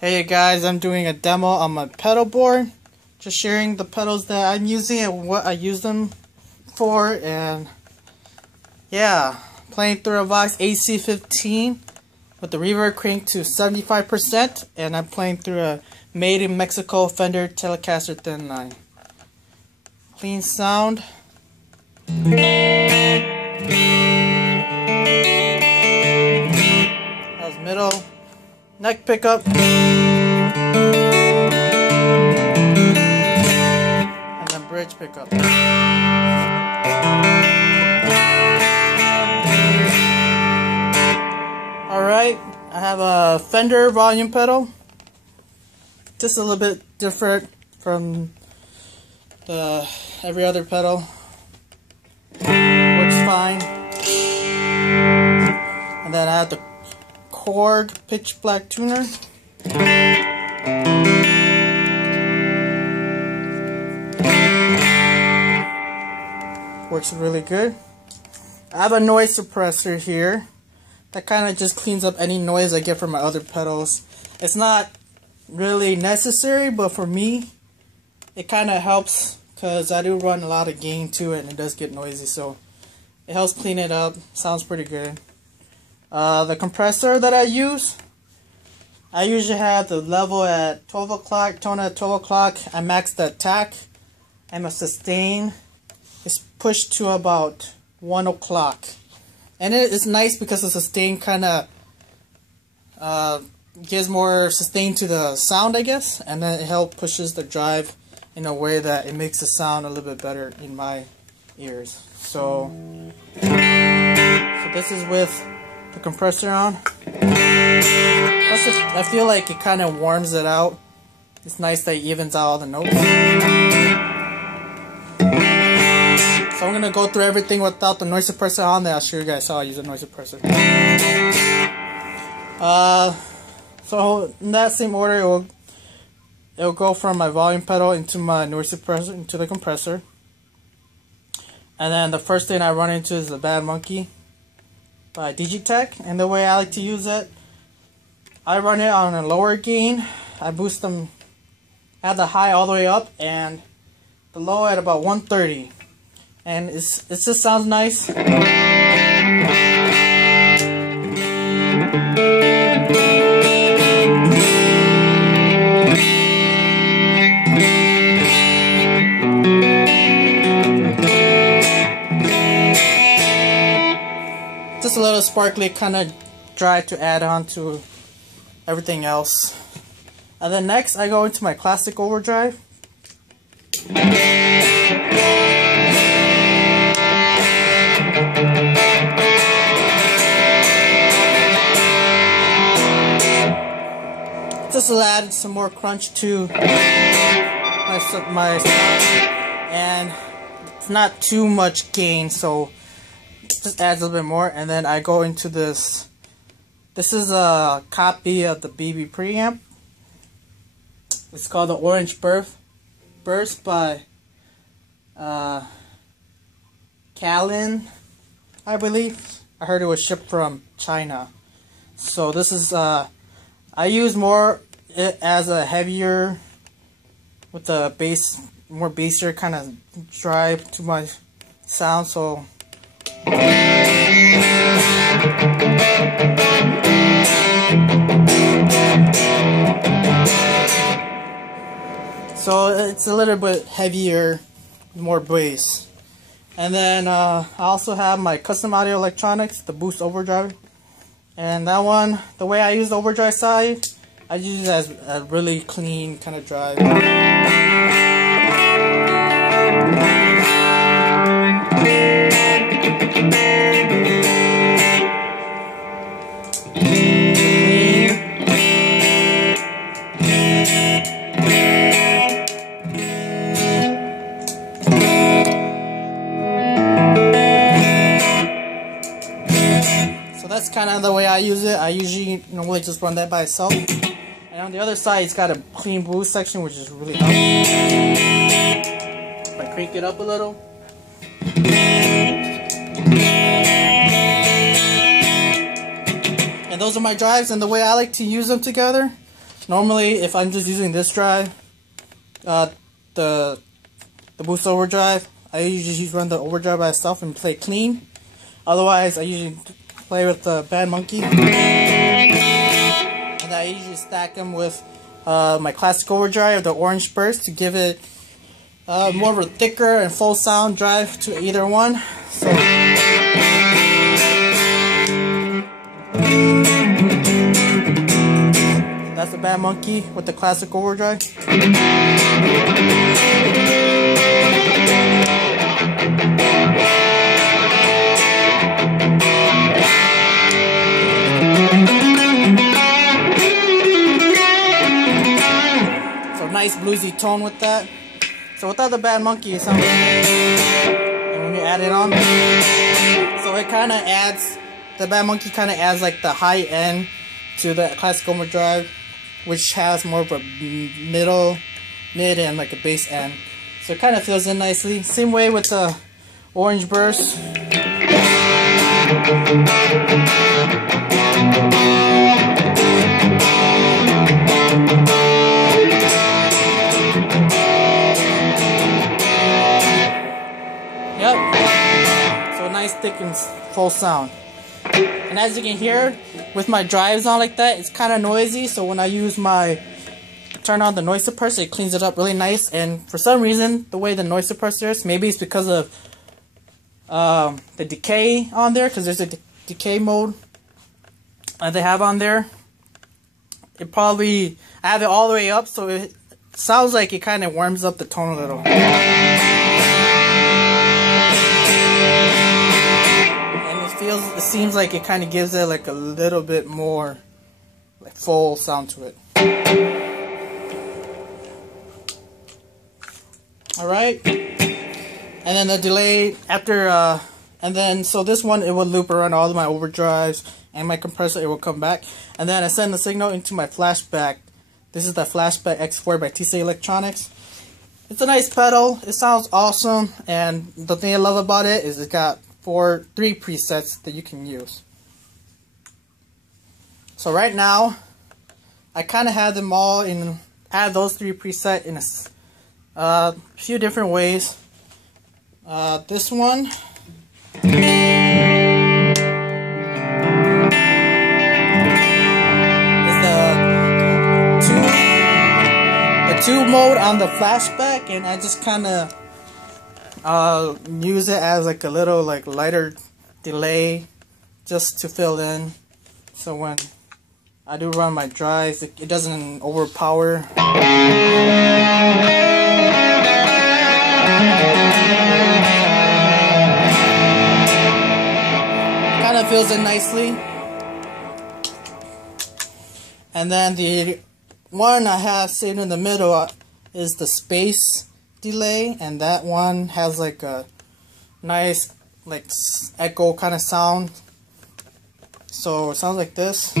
Hey guys, I'm doing a demo on my pedal board. Just sharing the pedals that I'm using and what I use them for. And yeah, playing through a Vox AC15 with the reverb cranked to 75%. And I'm playing through a made in Mexico Fender Telecaster Thin Line. Clean sound. That was middle. Neck pickup. And then bridge pickup. Alright, I have a Fender volume pedal. Just a little bit different from every other pedal. Works fine. And then I have the Korg pitch black tuner. Works really good. I have a noise suppressor here that kind of just cleans up any noise I get from my other pedals. It's not really necessary, but for me it kind of helps because I do run a lot of gain to it and it does get noisy, so it helps clean it up. Sounds pretty good. The compressor that I usually have the level at 12 o'clock, tone at 12 o'clock. I max the attack, and my sustain is pushed to about 1 o'clock. And it is nice because the sustain kind of gives more sustain to the sound, I guess, and then it helps pushes the drive in a way that it makes the sound a little bit better in my ears. So this is with the compressor on. Plus I feel like it kind of warms it out. It's nice that it evens out all the notes. So I'm gonna go through everything without the noise suppressor on, then I'll show you guys how I use a noise suppressor. So in that same order, it'll go from my volume pedal into my noise suppressor into the compressor. And then the first thing I run into is the Bad Monkey by Digitech, and the way I like to use it, I run it on a lower gain. I boost them at the high all the way up and the low at about 130, and it just sounds nice. Just a little sparkly, kind of dry to add on to everything else. And then next I go into my classic overdrive. Just to add some more crunch to my sound, and it's not too much gain, so just adds a little bit more. And then I go into this. This is a copy of the BB preamp. It's called the Orange Burst by Calin, I believe. I heard it was shipped from China. So this is I use more it as a heavier with the bass, more bassier kind of drive to my sound. So it's a little bit heavier, more bass. And then I also have my custom audio electronics, the Boost Overdrive. And that one, the way I use the overdrive side, I use it as a really clean kind of drive. That's kind of the way I use it. I usually normally just run that by itself. And on the other side, it's got a clean boost section, which is really helpful. If I crank it up a little. And those are my drives, and the way I like to use them together, Normally, if I'm just using this drive, the Boost Overdrive, I usually just run the Overdrive by itself and play clean. Otherwise, I usually play with the Bad Monkey, and I usually stack them with my classic Overdrive, the Orange Burst, to give it more of a thicker and full sound drive to either one. So that's the Bad Monkey with the classic Overdrive. So nice bluesy tone with that. So without the Bad Monkey, it sounds like, and when you add it on, so it kind of adds, the Bad Monkey kind of adds like the high end to the classic Overdrive, which has more of a mid and like a bass end. So it kind of fills in nicely. Same way with the Orange Burst. Yep. So nice, thick, and full sound. And as you can hear, with my drives on like that, it's kind of noisy. So when I turn on the noise suppressor, it cleans it up really nice. And for some reason, the way the noise suppressor is, maybe it's because of the decay on there, because there's a decay mode they have on there. It probably, I have it all the way up, so it sounds like it kind of warms up the tone a little. It seems like it kind of gives it like a little bit more like full sound to it. Alright, and then the delay after and then so this one, it will loop around all of my overdrives and my compressor. It will come back, and then I send the signal into my Flashback. This is the Flashback X4 by TC Electronics. It's a nice pedal, it sounds awesome, and the thing I love about it is it's got 3 presets that you can use. So right now, I kind of have them all in, add those 3 presets in a few different ways. This one is the 2 mode on the Flashback, and I just kind of use it as like a little like lighter delay just to fill in, so when I do run my drives, it doesn't overpower. Kind of fills in nicely. And then the one I have sitting in the middle is the space delay, and that one has like a nice like echo kind of sound. So it sounds like this.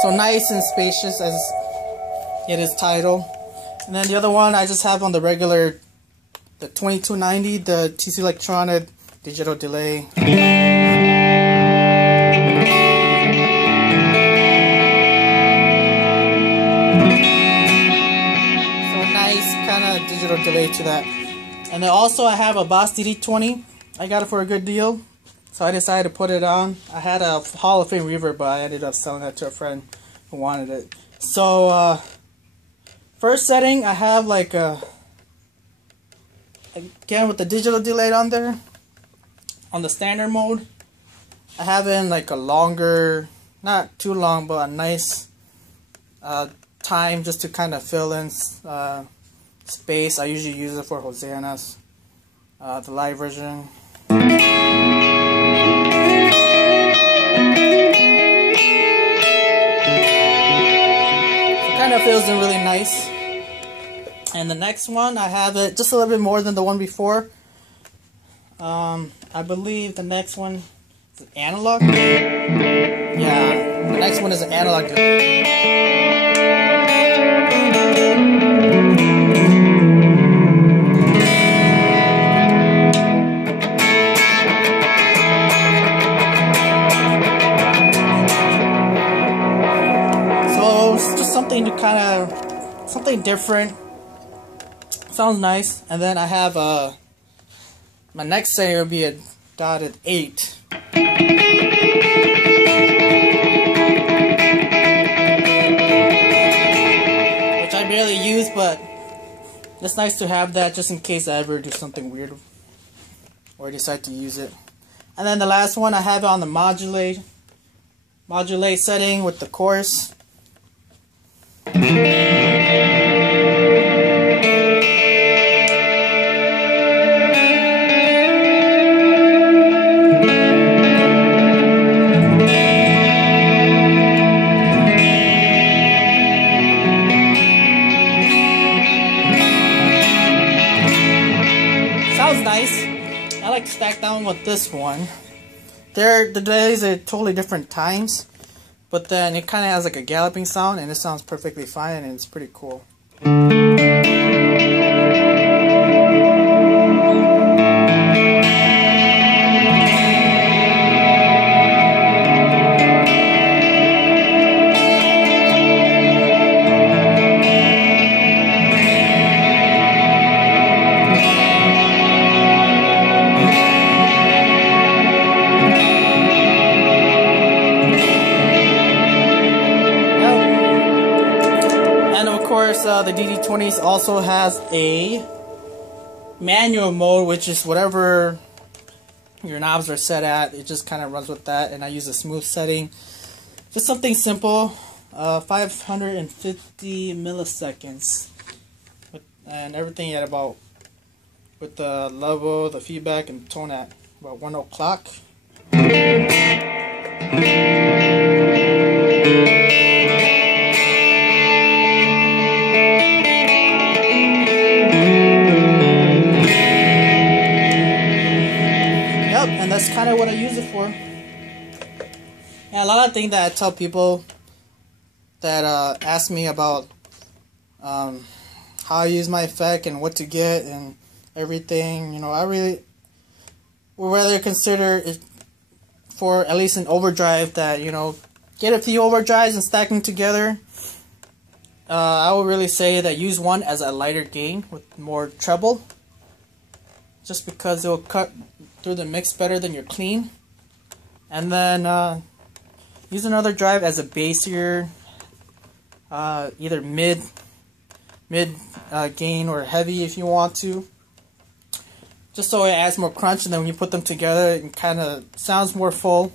So nice and spacious as it is titled. And then the other one I just have on the regular, the 2290, the TC Electronic digital delay. So nice kind of digital delay to that. And then also I have a Boss DD20. I got it for a good deal, so I decided to put it on. I had a Hall of Fame reverb, but I ended up selling that to a friend who wanted it. So first setting, I have like again with the digital delay on there. On the standard mode, I have it in like a longer, not too long, but a nice time just to kind of fill in space. I usually use it for Hosannas, the live version. It kind of feels really nice. And the next one, I have it just a little bit more than the one before. I believe the next one is an analog. Yeah, the next one is an analog delay. So it's just something to kind of, something different. Sounds nice. And then I have my next setting will be a dotted 8. Which I barely use, but it's nice to have that just in case I ever do something weird or decide to use it. And then the last one, I have it on the modulate setting with the chorus. Sounds nice. I like to stack down with this one. The delays are totally different times, but then it kind of has like a galloping sound, and it sounds perfectly fine, and it's pretty cool. The DD20s also has a manual mode, which is whatever your knobs are set at. It just kind of runs with that, and I use a smooth setting. Just something simple, 550 milliseconds, and everything at about, with the level, the feedback, and tone at about 1 o'clock. And that's kind of what I use it for. And a lot of things that I tell people that ask me about how I use my effect and what to get and everything, you know, I really would rather consider it for at least an overdrive that, you know, get a few overdrives and stack them together. I would really say that use one as a lighter gain with more treble, just because it will cut through the mix better than your clean. And then use another drive as a bassier, either mid gain or heavy if you want to, just so it adds more crunch, and then when you put them together it kind of sounds more full.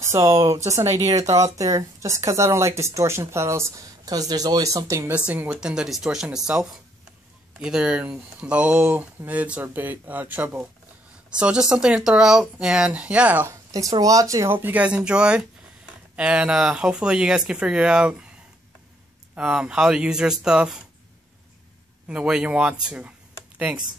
So just an idea to throw out there, just because I don't like distortion pedals, because there's always something missing within the distortion itself, either low, mids, or treble. So just something to throw out. And yeah, thanks for watching. I hope you guys enjoy, and hopefully you guys can figure out how to use your stuff in the way you want to. Thanks.